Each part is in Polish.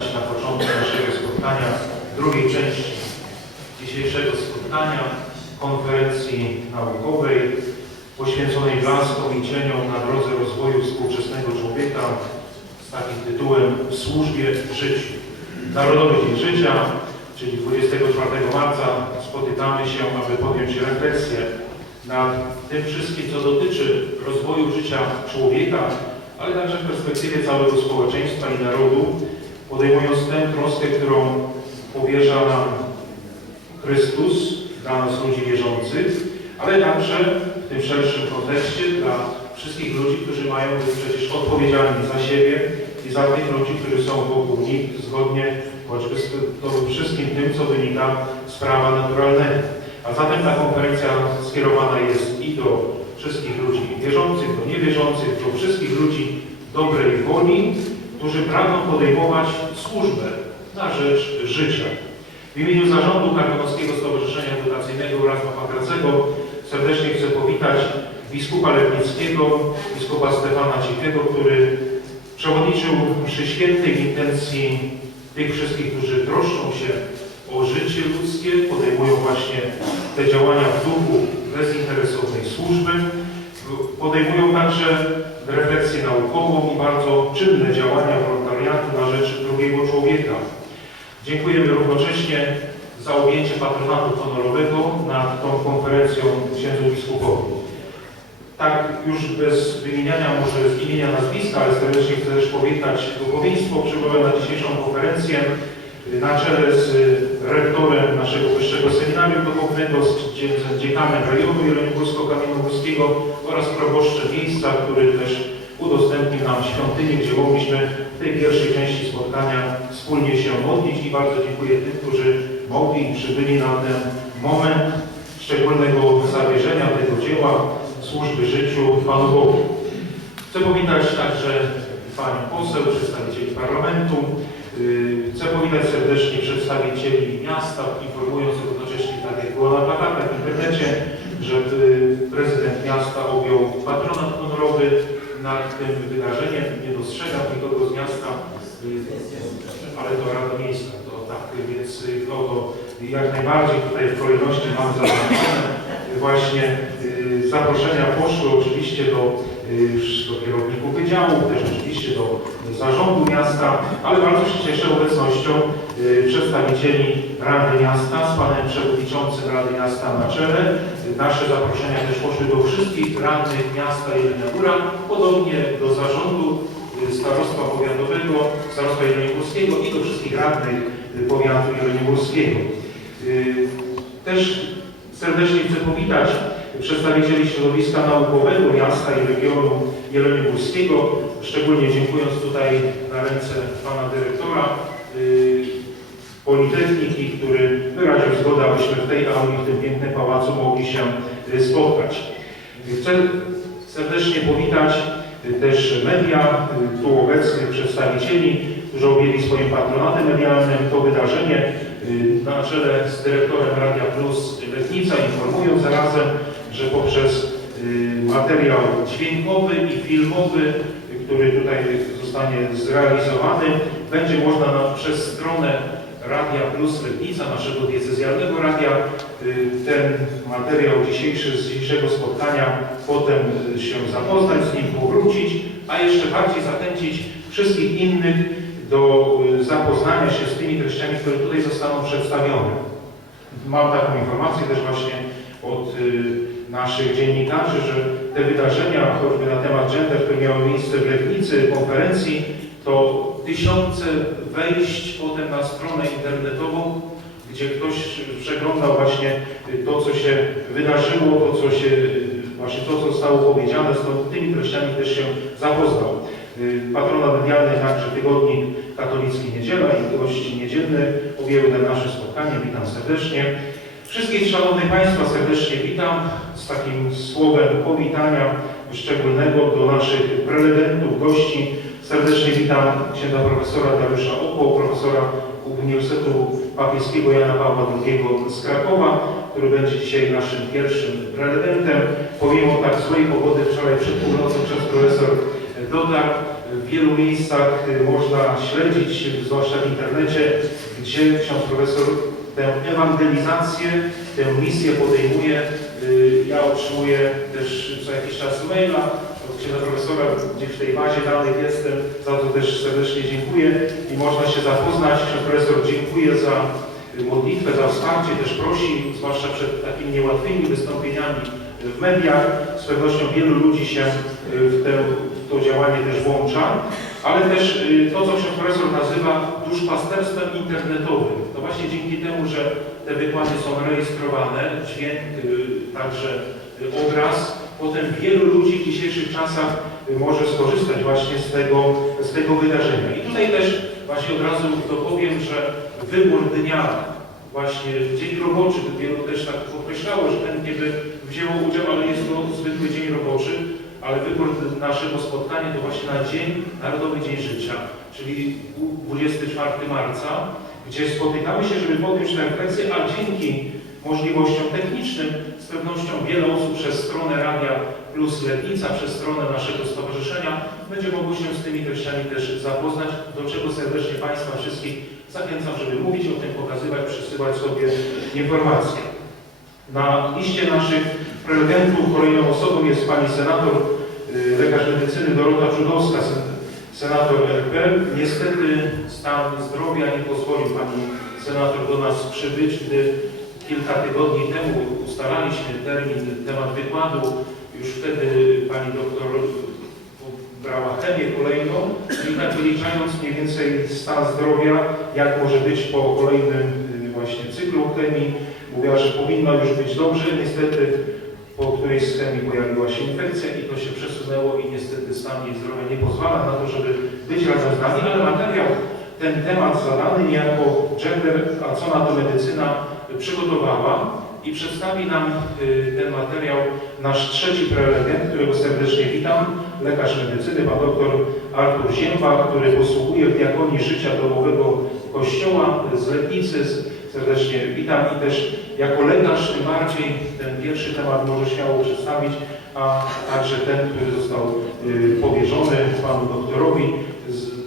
na początku naszego spotkania, drugiej części dzisiejszego spotkania, konferencji naukowej poświęconej blaskom i cieniom na drodze rozwoju współczesnego człowieka z takim tytułem W służbie życiu. Narodowy Dzień Życia, czyli 24 marca spotykamy się, aby podjąć refleksję nad tym wszystkim, co dotyczy rozwoju życia człowieka, ale także w perspektywie całego społeczeństwa i narodu, podejmując tę troskę, którą powierza nam Chrystus dla nas ludzi wierzących, ale także w tym szerszym kontekście dla wszystkich ludzi, którzy mają być przecież odpowiedzialni za siebie i za tych ludzi, którzy są wokół nich, zgodnie choćby z tym wszystkim tym, co wynika z prawa naturalnego. A zatem ta konferencja skierowana jest i do wszystkich ludzi wierzących, do niewierzących, do wszystkich ludzi dobrej woli, którzy pragną podejmować służbę na rzecz życia. W imieniu Zarządu Karkonoskiego Stowarzyszenia Edukacyjnego Erasma Pakracego serdecznie chcę powitać biskupa Lepnickiego, biskupa Stefana Cichego, który przewodniczył przy świętej intencji tych wszystkich, którzy troszczą się o życie ludzkie, podejmują właśnie te działania w duchu bezinteresownej służby, podejmują także refleksję naukową i bardzo czynne działania wolontariatu na rzecz drugiego człowieka. Dziękujemy równocześnie za objęcie patronatu honorowego nad tą konferencją księdzu biskupowi. Tak już bez wymieniania może z imienia nazwiska, ale serdecznie chcę też powitać duchowieństwo przybyłe na dzisiejszą konferencję na czele z rektorem naszego Wyższego Seminarium Duchownego, z dziekanem rejonu Jeleniogórsko-Kamiennogórskiego oraz proboszczem miejsca, który też udostępnił nam świątynię, gdzie mogliśmy w tej pierwszej części spotkania wspólnie się modlić i bardzo dziękuję tym, którzy mogli i przybyli na ten moment szczególnego zawierzenia tego dzieła służby życiu Panu Bogu. Chcę powitać także Panią Poseł, przedstawicieli Parlamentu, Chcę powitać serdecznie przedstawicieli miasta, informując równocześnie, tak jak było na plakatach w internecie, że yy, prezydent miasta objął patronat honorowy nad tym wydarzeniem. Nie dostrzegam nikogo z miasta, yy, ale to Rada Miejska, to tak, więc no to jak najbardziej tutaj w kolejności mam zaznaczone właśnie zaproszenia poszły oczywiście do do kierowników wydziałów, też oczywiście do zarządu miasta, ale bardzo się cieszę obecnością y, przedstawicieli Rady Miasta z panem przewodniczącym Rady Miasta na czele. Nasze zaproszenia też poszły do wszystkich radnych miasta Jelenia Góra, podobnie do zarządu y, starostwa powiatowego, starostwa jeleniogórskiego i do wszystkich radnych y, powiatu jeleniogórskiego. Też serdecznie chcę powitać przedstawicieli środowiska naukowego miasta i regionu jeleniogórskiego, szczególnie dziękując tutaj na ręce pana dyrektora yy, Politechniki, który wyraził zgodę, abyśmy w tej auli, w tym pięknym pałacu mogli się yy, spotkać. Chcę serdecznie powitać yy, też media, tu obecnych przedstawicieli, którzy objęli swoim patronatem medialnym to wydarzenie na czele z dyrektorem Radia Plus Letnica, informując zarazem, że poprzez y, materiał dźwiękowy i filmowy, y, który tutaj zostanie zrealizowany, będzie można na, przez stronę Radia Plus Rybnica, naszego diecezjalnego radia, y, ten materiał dzisiejszy, z dzisiejszego spotkania potem się zapoznać, z nim powrócić, a jeszcze bardziej zachęcić wszystkich innych do zapoznania się z tymi treściami, które tutaj zostaną przedstawione. Mam taką informację też właśnie od naszych dziennikarzy, że te wydarzenia, choćby na temat gender, które miały miejsce w Legnicy, konferencji, to tysiące wejść potem na stronę internetową, gdzie ktoś przeglądał właśnie to, co się wydarzyło, to, co się, właśnie to, co zostało powiedziane, z tymi treściami też się zapoznał. Patronat medialny także tygodnik katolicki Niedziela i gości niedzielny objęły te nasze spotkanie. Witam serdecznie. Wszystkich Szanownych Państwa serdecznie witam z takim słowem powitania szczególnego do naszych prelegentów, gości. Serdecznie witam księdza profesora Dariusza Opło, profesora Uniwersytetu Papieskiego Jana Pawła II z Krakowa, który będzie dzisiaj naszym pierwszym prelegentem. Pomimo tak złej pogody wczoraj przed północą przez profesor dotarł. w wielu miejscach można śledzić, zwłaszcza w internecie, gdzie ksiądz profesor tę ewangelizację, tę misję podejmuje. Y, Ja otrzymuję też co jakiś czas maila od księdza profesora, gdzieś w tej bazie danych jestem, za to też serdecznie dziękuję i można się zapoznać. Ksiądz profesor dziękuję za modlitwę, za wsparcie, też prosi, zwłaszcza przed takimi niełatwymi wystąpieniami w mediach. Z pewnością wielu ludzi się y, w, te, w to działanie też włącza, ale też y, to, co ksiądz profesor nazywa duszpasterstwem internetowym. To właśnie dzięki temu, że te wykłady są rejestrowane, dźwięk, y, także y, obraz, potem wielu ludzi w dzisiejszych czasach y, może skorzystać właśnie z tego, z tego wydarzenia. I tutaj też właśnie od razu dopowiem, że wybór dnia, właśnie dzień roboczy, wielu też tak określało, że chętnie by wzięło udział, ale jest to zwykły dzień roboczy, ale wybór naszego spotkania to właśnie na dzień, Narodowy Dzień Życia, czyli 24 marca, gdzie spotykamy się, żeby podjąć refleksję, a dzięki możliwościom technicznym z pewnością wiele osób przez stronę Radia Plus Letnica, przez stronę naszego stowarzyszenia będzie mogło się z tymi treściami też zapoznać, do czego serdecznie Państwa wszystkich zachęcam, żeby mówić o tym, pokazywać, przesyłać sobie informacje. Na liście naszych prelegentów kolejną osobą jest pani senator, y, lekarz medycyny Dorota Czudowska, senator RP. Niestety stan zdrowia nie pozwolił pani senator do nas przybyć, gdy kilka tygodni temu ustalaliśmy termin, temat wykładu. Już wtedy pani doktor brała chemię kolejną i tak wyliczając mniej więcej stan zdrowia, jak może być po kolejnym y, właśnie cyklu chemii, mówiła, że powinno już być dobrze. Niestety po którejś z chemii pojawiła się infekcja i to się przesunęło i niestety stan jej zdrowia nie pozwala na to, żeby być razem z nami, ale materiał, ten temat zadany niejako gender, a co na to medycyna przygotowała i przedstawi nam y, ten materiał nasz trzeci prelegent, którego serdecznie witam, lekarz medycyny, pan doktor Artur Zięba, który posługuje w diakonii życia domowego Kościoła z Letnicy. Serdecznie witam i też jako lekarz tym bardziej ten pierwszy temat może śmiało przedstawić, a także ten, który został y, powierzony panu doktorowi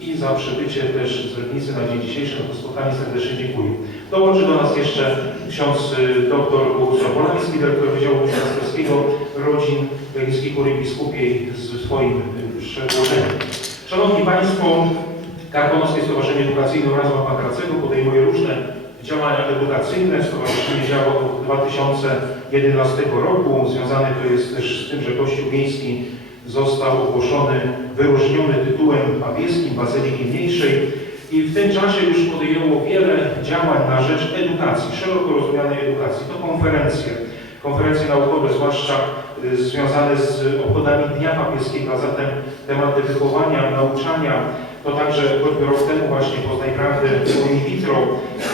i za przybycie też z Letnicy na dzień dzisiejszy na to spotkanie serdecznie dziękuję. Dołączy do nas jeszcze ksiądz y, dr Bogusław Polański, dyrektor Wydziału Ministerskiego Rodzin Legnickiej Kurii Biskupiej z swoim y, przedłożeniem. Szanowni Państwo, Karkonoskie Stowarzyszenie Edukacyjne oraz Pakracego podejmuje różne działania edukacyjne. Stowarzyszenie działa od 2011 roku. Związane to jest też z tym, że Kościół Miejski został ogłoszony, wyróżniony tytułem papieskim Bazyliki Mniejszej i w tym czasie już podjęło wiele działań na rzecz edukacji, szeroko rozumianej edukacji. To konferencje, konferencje naukowe, zwłaszcza y, związane z obchodami Dnia Papieskiego, a zatem tematy wychowania, nauczania, to także choćby rok temu właśnie Poznaj Prawdę in vitro,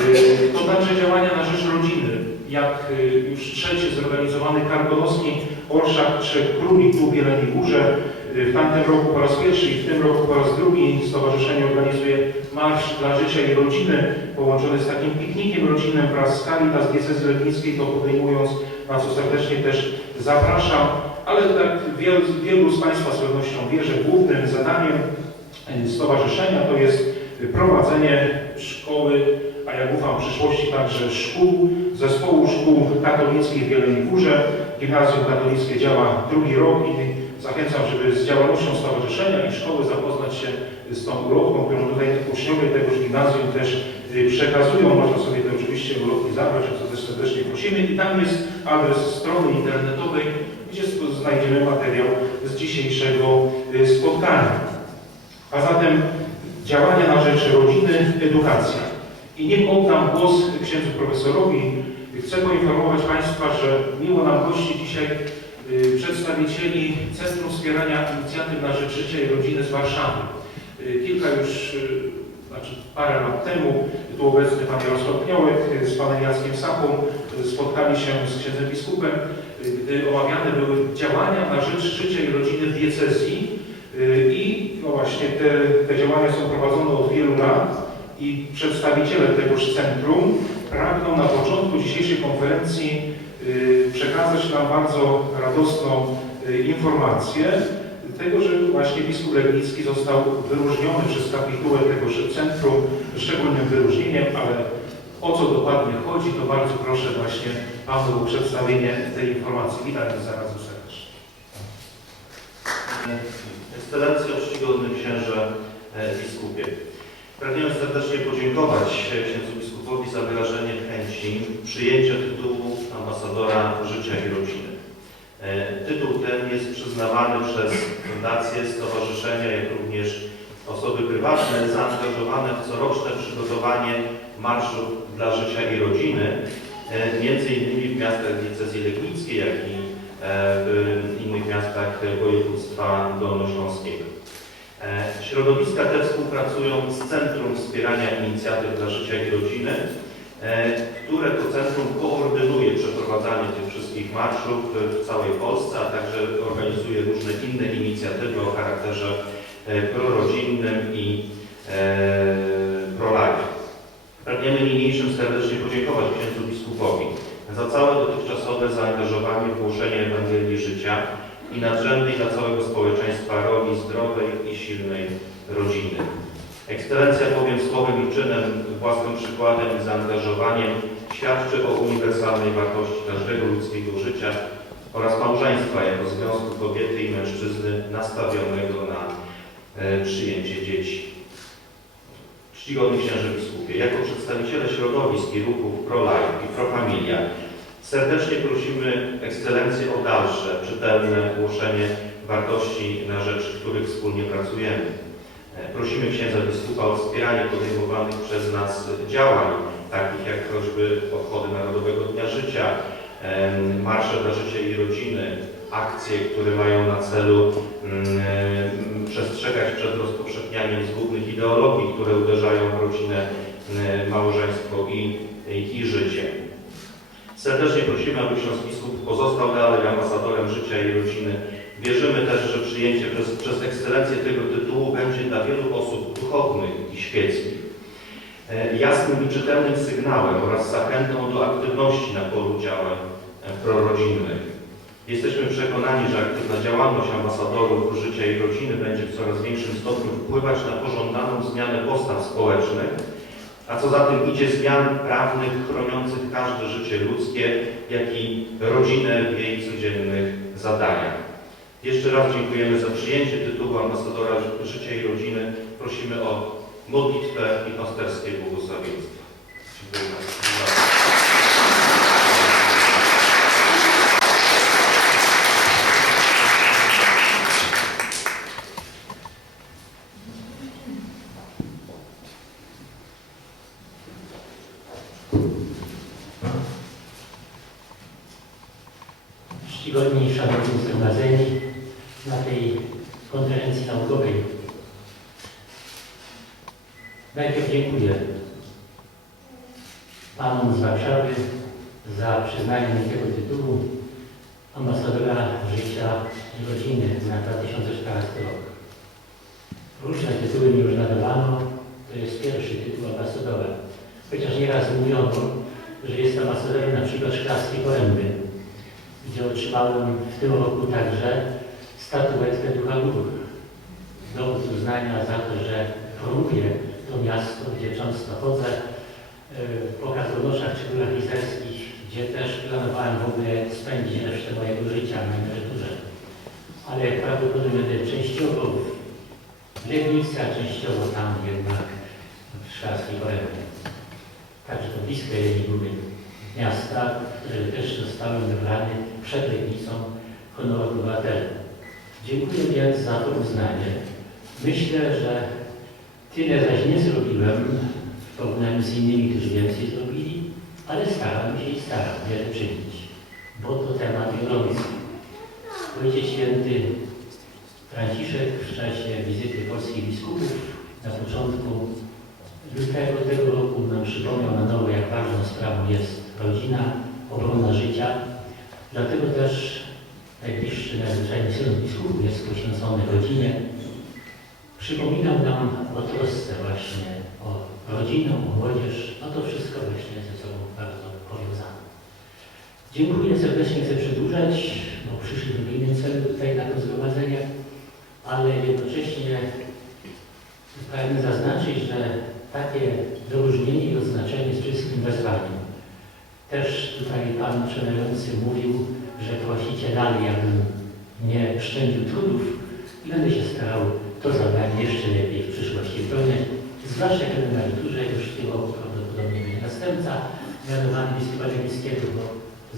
y, to także działania na rzecz rodziny, jak y, już trzeci zorganizowany karkonoski Orszak Trzech Króli w Jeleniej Górze. Y, W tamtym roku po raz pierwszy i w tym roku po raz drugi Stowarzyszenie organizuje Marsz dla Życia i Rodziny, połączony z takim piknikiem rodzinnym wraz z Caritas Diecezji Letnickiej, to podejmując, na co serdecznie też zapraszam. Ale tak wielu, wielu z Państwa z pewnością wie, że głównym zadaniem stowarzyszenia to jest prowadzenie szkoły, a jak ufam w przyszłości także szkół, zespołu szkół katolickich w Jeleniej Górze. Gimnazjum katolickie działa drugi rok i zachęcam, żeby z działalnością stowarzyszenia i szkoły zapoznać się z tą ulotką, którą tutaj uczniowie tegoż gimnazjum też y, przekazują. Można sobie te oczywiście ulotki zabrać, o co też serdecznie prosimy. I tam jest adres strony internetowej, gdzie znajdziemy materiał z dzisiejszego y, spotkania. A zatem działania na rzecz rodziny, edukacja. I nim oddam głos księdzu profesorowi, chcę poinformować Państwa, że miło nam gości dzisiaj y, przedstawicieli Centrum Wspierania Inicjatyw na Rzecz Życia i Rodziny z Warszawy. Y, Kilka już, y, znaczy parę lat temu, tu obecny pan Jarosław Pniołek y, z panem Jackiem Sapą spotkali się z księdzem biskupem, gdy omawiane były działania na rzecz życia i rodziny w diecezji. I no właśnie te, te działania są prowadzone od wielu lat i przedstawiciele tegoż centrum pragną na początku dzisiejszej konferencji y, przekazać nam bardzo radosną y, informację, tego, że właśnie biskup Legnicki został wyróżniony przez kapitułę tegoż centrum szczególnym wyróżnieniem, ale o co dokładnie chodzi, to bardzo proszę właśnie Panu o przedstawienie tej informacji. Witam zaraz serdecznie. Ekscelencjo, czcigodny księże e, biskupie. Pragnę serdecznie podziękować e, księdzu biskupowi za wyrażenie chęci przyjęcia tytułu ambasadora życia i rodziny. E, Tytuł ten jest przyznawany przez fundacje, stowarzyszenia, jak również osoby prywatne zaangażowane w coroczne przygotowanie marszów dla życia i rodziny, między innymi w miastach diecezji legnickiej, jak i w innych miastach województwa dolnośląskiego. E, Środowiska te współpracują z Centrum Wspierania Inicjatyw dla Życia i Rodziny, e, które to centrum koordynuje przeprowadzanie tych wszystkich marszów w całej Polsce, a także organizuje różne inne inicjatywy o charakterze e, prorodzinnym i e, prolagie. Pragniemy niniejszym serdecznie podziękować księdzu biskupowi za całe dotychczasowe zaangażowanie w głoszenie Ewangelii życia i nadrzędnej dla całego społeczeństwa roli zdrowej i silnej rodziny. Ekscelencja bowiem słowem i czynem, własnym przykładem i zaangażowaniem świadczy o uniwersalnej wartości każdego ludzkiego życia oraz małżeństwa jako związku kobiety i mężczyzny nastawionego na e, przyjęcie dzieci. Czcigodny księże biskupie, jako przedstawiciele środowisk i ruchów pro-life i pro-familia serdecznie prosimy Ekscelencję o dalsze, czytelne głoszenie wartości, na rzecz których wspólnie pracujemy. E, Prosimy księdza biskupa o wspieranie podejmowanych przez nas działań, takich jak choćby obchody Narodowego Dnia Życia, marsze dla życia i rodziny, akcje, które mają na celu mm, em, przestrzegać przed rozpowszechnianiem zgubnych ideologii, które uderzają w rodzinę, m, małżeństwo i, i, życie. Serdecznie prosimy, aby ksiądz biskup pozostał dalej ambasadorem życia i rodziny. Wierzymy też, że przyjęcie przez, przez ekscelencję tego tytułu będzie dla wielu osób duchownych i świeckich e, jasnym i czytelnym sygnałem oraz zachętą do aktywności na polu działań e, prorodzinnych. Jesteśmy przekonani, że aktywna działalność ambasadorów życia i rodziny będzie w coraz większym stopniu wpływać na pożądaną zmianę postaw społecznych, a co za tym idzie zmian prawnych chroniących każde życie ludzkie, jak i rodzinę w jej codziennych zadaniach. Jeszcze raz dziękujemy za przyjęcie tytułu ambasadora ży- życia i rodziny. Prosimy o modlitwę i pasterskie błogosławieństwo. Dziękuję bardzo. Czcigodni Szanowni Zgromadzeni na tej konferencji naukowej. Najpierw dziękuję Panom z Warszawy za przyznanie mi tego tytułu ambasadora życia i rodziny na 2014 rok. Różne tytuły mi już nadawano, to jest pierwszy tytuł ambasadora. Chociaż nieraz mówiono, że jest ambasadorem na przykład Szklarskiej Poręby, gdzie otrzymałem w tym roku także statuetkę Ducha Gór. Dowód uznania za to, że promuję to miasto, gdzie często chodzę, yy, po Kazdolnoszach czy Górach gdzie też planowałem w ogóle spędzić resztę mojego życia na emeryturze. Ale prawdopodobnie będę częściowo w Legnicy, a częściowo tam jednak w Szklarskiej Porębie. Także to bliskie Jeleni Góry miasta, które też zostałem wybrany przed Legnicą honor obywatela. Dziękuję więc za to uznanie. Myślę, że tyle zaś nie zrobiłem w porównaniu z innymi, którzy więcej zrobili, ale staram się i staram wiele czynić, bo to temat wielomysłu. Ojciec Święty Franciszek w czasie wizyty polskich biskupów na początku lutego tego roku nam przypomniał na nowo, jak ważną sprawą jest rodzina, obrona życia. Dlatego też Najbliższy nadzwyczajny biskup jest poświęcony rodzinie. Przypominał nam o trosce właśnie o rodzinę, o młodzież, a to wszystko właśnie ze sobą bardzo powiązane. Dziękuję serdecznie, chcę przedłużać, bo przyszedłem w innym celu tutaj na to zgromadzenie, ale jednocześnie pragnę zaznaczyć, że takie wyróżnienie i odznaczenie jest wszystkim wezwaniem. Też tutaj Pan Przewodniczący mówił, że właścicielami, abym nie szczędził trudów i będę się starał to zadanie jeszcze lepiej w przyszłości wypełniać. Zwłaszcza kiedy na emeryturze już w prawdopodobnie będzie następca mianowany biskupa Legnickiego, bo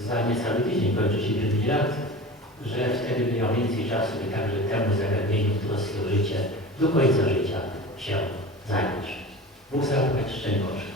za niecały tydzień kończy się 9 lat, że wtedy miał więcej czasu, by także temu zagadnieniu troskie o życie do końca życia się zająć. Bóg zachować szczękoszy.